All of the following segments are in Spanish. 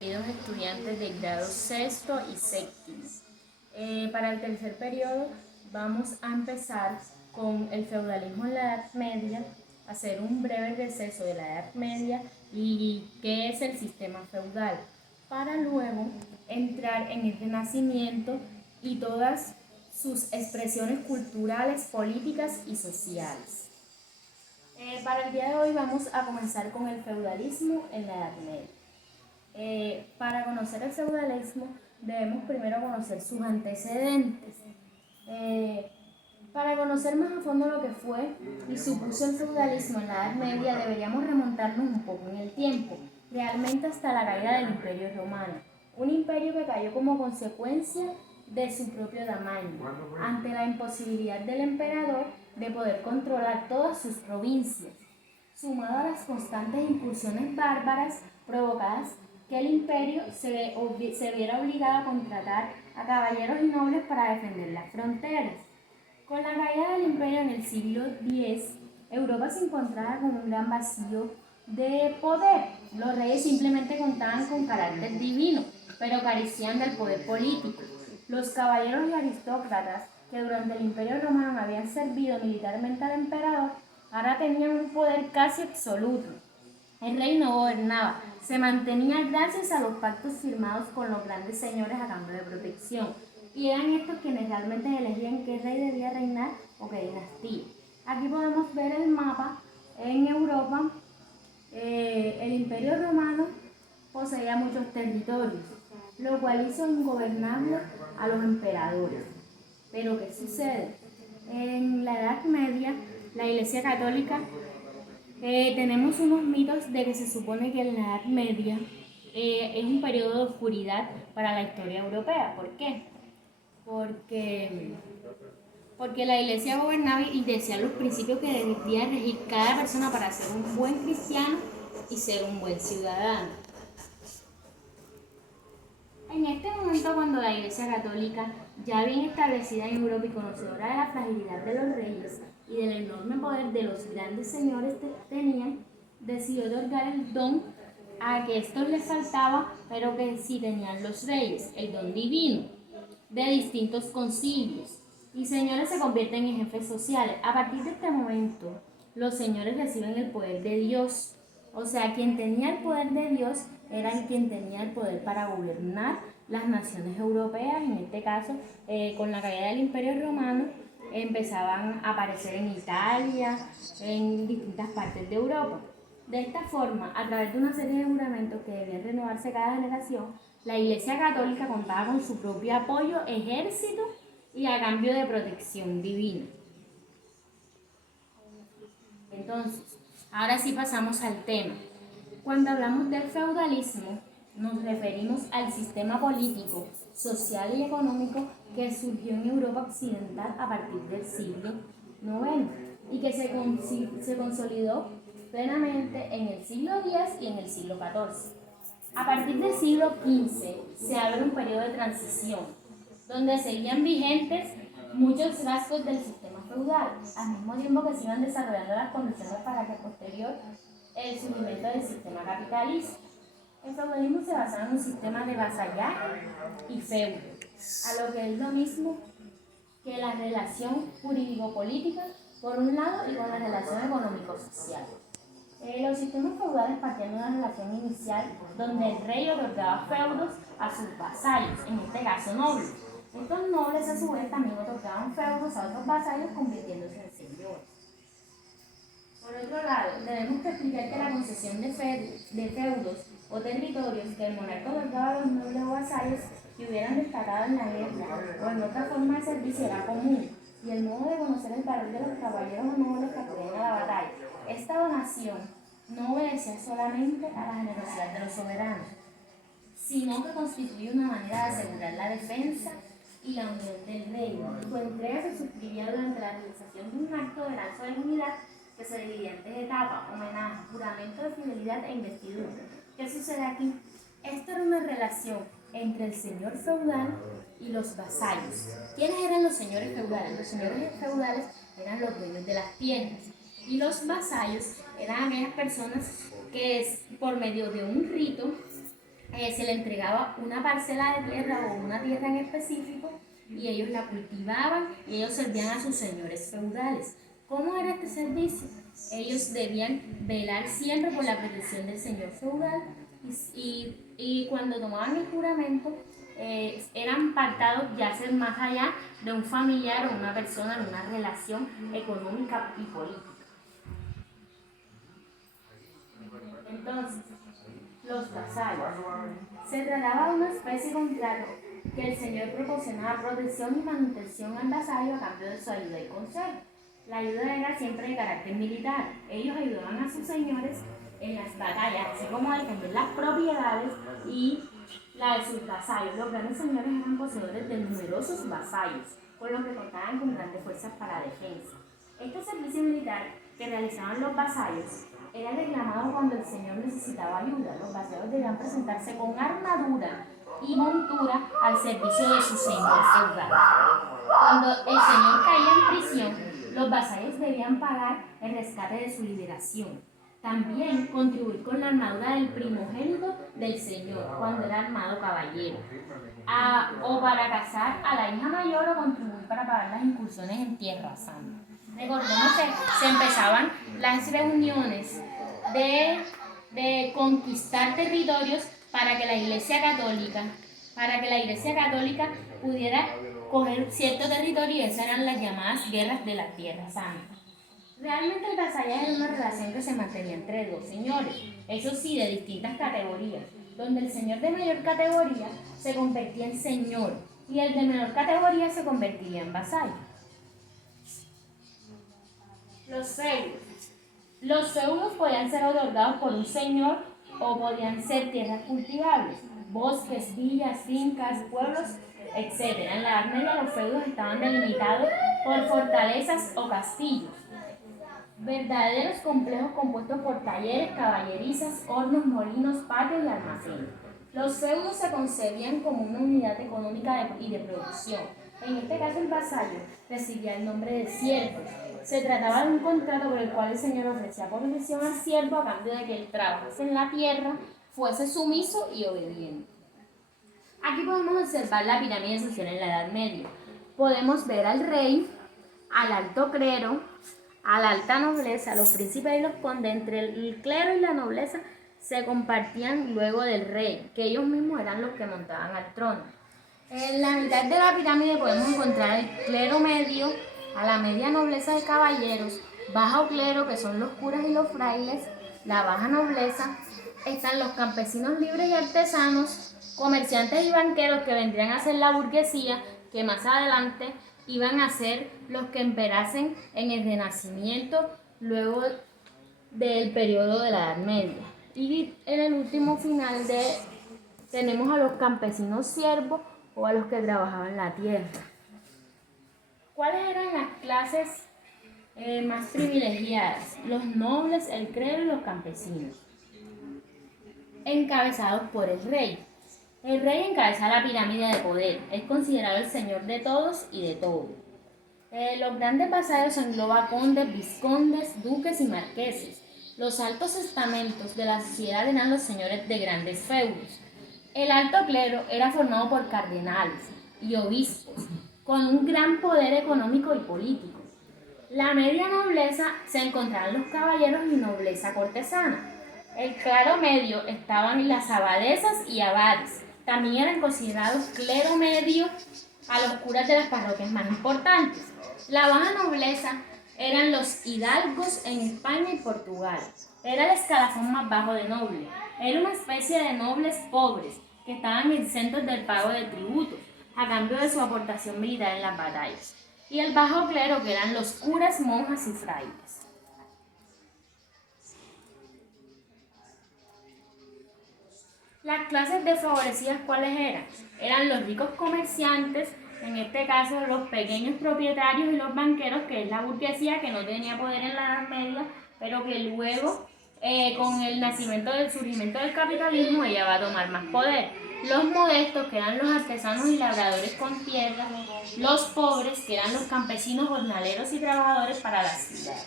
Queridos estudiantes de grado sexto y séptimo. Para el tercer periodo vamos a empezar con el feudalismo en la Edad Media, hacer un breve receso de la Edad Media y qué es el sistema feudal, para luego entrar en el Renacimiento y todas sus expresiones culturales, políticas y sociales. Para el día de hoy vamos a comenzar con el feudalismo en la Edad Media. Para conocer el feudalismo debemos primero conocer sus antecedentes. Para conocer más a fondo lo que fue y supuso el feudalismo en la Edad Media deberíamos remontarnos un poco en el tiempo, realmente hasta la caída del Imperio Romano, un imperio que cayó como consecuencia de su propio tamaño, ante la imposibilidad del emperador de poder controlar todas sus provincias, sumado a las constantes incursiones bárbaras provocadas que el imperio se viera obligado a contratar a caballeros y nobles para defender las fronteras. Con la caída del imperio en el siglo X, Europa se encontraba con un gran vacío de poder. Los reyes simplemente contaban con carácter divino, pero carecían del poder político. Los caballeros y aristócratas que durante el Imperio Romano habían servido militarmente al emperador, ahora tenían un poder casi absoluto. El rey no gobernaba, se mantenía gracias a los pactos firmados con los grandes señores a cambio de protección, y eran estos quienes realmente elegían qué rey debía reinar o qué dinastía. Aquí podemos ver el mapa en Europa. El Imperio Romano poseía muchos territorios, lo cual hizo ingobernable a los emperadores. Pero ¿qué sucede? En la Edad Media, la Iglesia Católica tenemos unos mitos de que se supone que en la Edad Media es un periodo de oscuridad para la historia europea. ¿Por qué? Porque la iglesia gobernaba y decía los principios que debía regir cada persona para ser un buen cristiano y ser un buen ciudadano. En este momento, cuando la Iglesia Católica, ya bien establecida en Europa y conocedora de la fragilidad de los reyes y del enorme poder de los grandes señores que tenían, decidió otorgar el don a que estos les faltaba, pero que sí tenían los reyes, el don divino, de distintos concilios. Y señores se convierten en jefes sociales. A partir de este momento, los señores reciben el poder de Dios. O sea, quien tenía el poder de Dios era quien tenía el poder para gobernar las naciones europeas. En este caso, con la caída del Imperio Romano, empezaban a aparecer en Italia, en distintas partes de Europa. De esta forma, a través de una serie de juramentos que debían renovarse cada generación, la Iglesia Católica contaba con su propio apoyo, ejército y a cambio de protección divina. Entonces, ahora sí pasamos al tema. Cuando hablamos del feudalismo, nos referimos al sistema político, social y económico que surgió en Europa occidental a partir del siglo IX y que se consolidó plenamente en el siglo X y en el siglo XIV. A partir del siglo XV se abre un periodo de transición, donde seguían vigentes muchos rasgos del sistema feudal, al mismo tiempo que se iban desarrollando las condiciones para que posterior el surgimiento del sistema capitalista. El feudalismo se basaba en un sistema de vasallaje y feudo, a lo que es lo mismo que la relación jurídico-política por un lado y con la relación económico-social. Los sistemas feudales partían de una relación inicial donde el rey otorgaba feudos a sus vasallos, en este caso nobles. Estos nobles a su vez también otorgaban feudos a otros vasallos convirtiéndose en señores. Por otro lado, debemos explicar que la concesión de feudos o territorios que el monarca otorgaba a los nobles o vasallos que hubieran destacado en la guerra o en otra forma de servicio era común, y el modo de conocer el valor de los caballeros o nobles que acudían a la batalla. Esta donación no obedecía solamente a la generosidad de los soberanos, sino que constituía una manera de asegurar la defensa y la unión del reino. Su entrega se suscribía durante la realización de un acto de gran solemnidad que se dividía en 3 etapas: homenaje, juramento de fidelidad e investidura. ¿Qué sucede aquí? Esto era una relación entre el señor feudal y los vasallos. ¿Quiénes eran los señores feudales? Los señores feudales eran los dueños de las tierras y los vasallos eran aquellas personas que por medio de un rito se le entregaba una parcela de tierra o una tierra en específico y ellos la cultivaban y ellos servían a sus señores feudales. ¿Cómo era este servicio? Ellos debían velar siempre por la protección del señor feudal y cuando tomaban el juramento eran pactados ya ser más allá de un familiar o una persona, de una relación económica y política. Entonces, los vasallos. Se trataba de una especie de contrato que el señor proporcionaba protección y manutención al vasallo a cambio de su ayuda y consejo. La ayuda era siempre de carácter militar. Ellos ayudaban a sus señores en las batallas, así como a defender las propiedades y la de sus vasallos. Los grandes señores eran poseedores de numerosos vasallos, con los que contaban con grandes fuerzas para la defensa. Este servicio militar que realizaban los vasallos era reclamado cuando el señor necesitaba ayuda. Los vasallos debían presentarse con armadura y montura al servicio de su señor feudal. Cuando el señor caía en prisión, los vasallos debían pagar el rescate de su liberación. También contribuir con la armadura del primogénito del señor cuando era armado caballero. O para casar a la hija mayor o contribuir para pagar las incursiones en Tierra Santa. Recordemos que se empezaban las reuniones de conquistar territorios para que la Iglesia Católica pudiera coger cierto territorio y esas eran las llamadas guerras de la Tierra Santa. Realmente el vasallaje era una relación que se mantenía entre dos señores, eso sí, de distintas categorías, donde el señor de mayor categoría se convertía en señor y el de menor categoría se convertiría en vasallo. Los feudos. Los feudos podían ser otorgados por un señor o podían ser tierras cultivables, bosques, villas, fincas, pueblos, etc. En la Edad Media los feudos estaban delimitados por fortalezas o castillos, verdaderos complejos compuestos por talleres, caballerizas, hornos, molinos, patios y almacenes. Los feudos se concebían como una unidad económica y de producción. En este caso el vasallo recibía el nombre de siervo. Se trataba de un contrato por el cual el señor ofrecía posesión al siervo a cambio de que él trabajase en la tierra, fuese sumiso y obediente. Aquí podemos observar la pirámide social en la Edad Media. Podemos ver al rey, al alto clero, a la alta nobleza, los príncipes y los condes. Entre el clero y la nobleza se compartían luego del rey, que ellos mismos eran los que montaban al trono. En la mitad de la pirámide podemos encontrar el clero medio, a la media nobleza de caballeros, bajo clero, que son los curas y los frailes, la baja nobleza, están los campesinos libres y artesanos, comerciantes y banqueros, que vendrían a ser la burguesía, que más adelante iban a ser los que imperasen en el Renacimiento luego del periodo de la Edad Media. Y en el último final tenemos a los campesinos siervos o a los que trabajaban la tierra. ¿Cuáles eran las clases más privilegiadas? Los nobles, el clero y los campesinos, encabezados por el rey. El rey encabeza la pirámide de poder, es considerado el señor de todos y de todo. Los grandes vasallos engloban condes, vizcondes, duques y marqueses. Los altos estamentos de la sociedad eran los señores de grandes feudos. El alto clero era formado por cardenales y obispos, con un gran poder económico y político. La media nobleza se encontraban los caballeros y nobleza cortesana. El claro medio estaban las abadesas y abades. También eran considerados clero medio a los curas de las parroquias más importantes. La baja nobleza eran los hidalgos en España y Portugal. Era el escalafón más bajo de noble. Era una especie de nobles pobres que estaban exentos del pago de tributos a cambio de su aportación militar en las batallas. Y el bajo clero, que eran los curas, monjas y frailes. Las clases desfavorecidas, ¿cuáles eran? Eran los ricos comerciantes, en este caso los pequeños propietarios y los banqueros, que es la burguesía que no tenía poder en la Edad Media, pero que luego, con el surgimiento del capitalismo, ella va a tomar más poder. Los modestos, que eran los artesanos y labradores con tierra, los pobres, que eran los campesinos, jornaleros y trabajadores para la ciudad.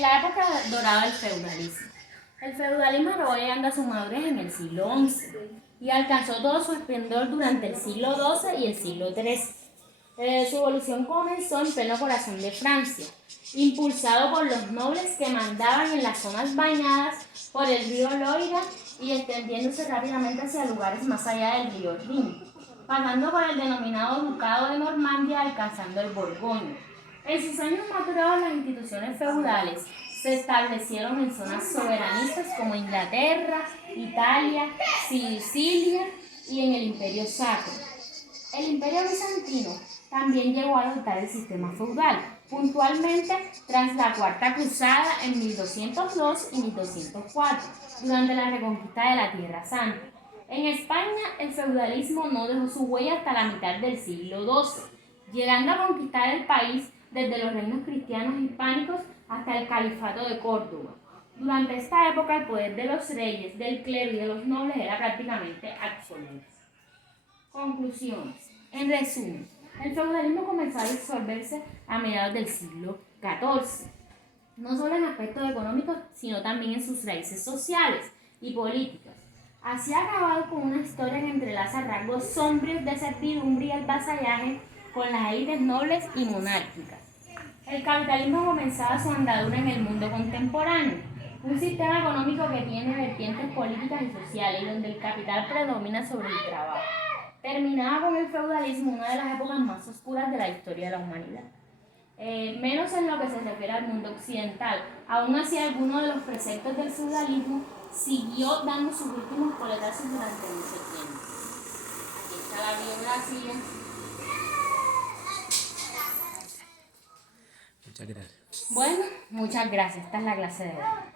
La época dorada del feudalismo. El feudalismo acabó llegando a su madurez en el siglo XI y alcanzó todo su esplendor durante el siglo XII y el siglo XIII. Su evolución comenzó en pleno corazón de Francia, impulsado por los nobles que mandaban en las zonas bañadas por el río Loira y extendiéndose rápidamente hacia lugares más allá del río Rin, pasando por el denominado Ducado de Normandía, alcanzando el Borgoña. En sus años maturados, las instituciones feudales se establecieron en zonas soberanistas como Inglaterra, Italia, Sicilia y en el Imperio Sacro. El Imperio Bizantino también llegó a adoptar el sistema feudal, puntualmente tras la Cuarta Cruzada en 1202 y 1204, durante la reconquista de la Tierra Santa. En España, el feudalismo no dejó su huella hasta la mitad del siglo XII, llegando a conquistar el país desde los reinos cristianos hispánicos hasta el Califato de Córdoba. Durante esta época, el poder de los reyes, del clero y de los nobles era prácticamente absoluto. Conclusiones. En resumen, el feudalismo comenzó a disolverse a mediados del siglo XIV, no solo en aspectos económicos, sino también en sus raíces sociales y políticas. Así ha acabado con una historia que entrelaza rasgos sombríos de servidumbre y el vasallaje con las élites nobles y monárquicas. El capitalismo comenzaba su andadura en el mundo contemporáneo, un sistema económico que tiene vertientes políticas y sociales y donde el capital predomina sobre el trabajo. Terminaba con el feudalismo, una de las épocas más oscuras de la historia de la humanidad. Menos en lo que se refiere al mundo occidental. Aún así, algunos de los preceptos del feudalismo siguió dando sus últimos coletazos durante mucho tiempo. Aquí está la biografía. Muchas gracias. Bueno, muchas gracias. Esta es la clase de hoy.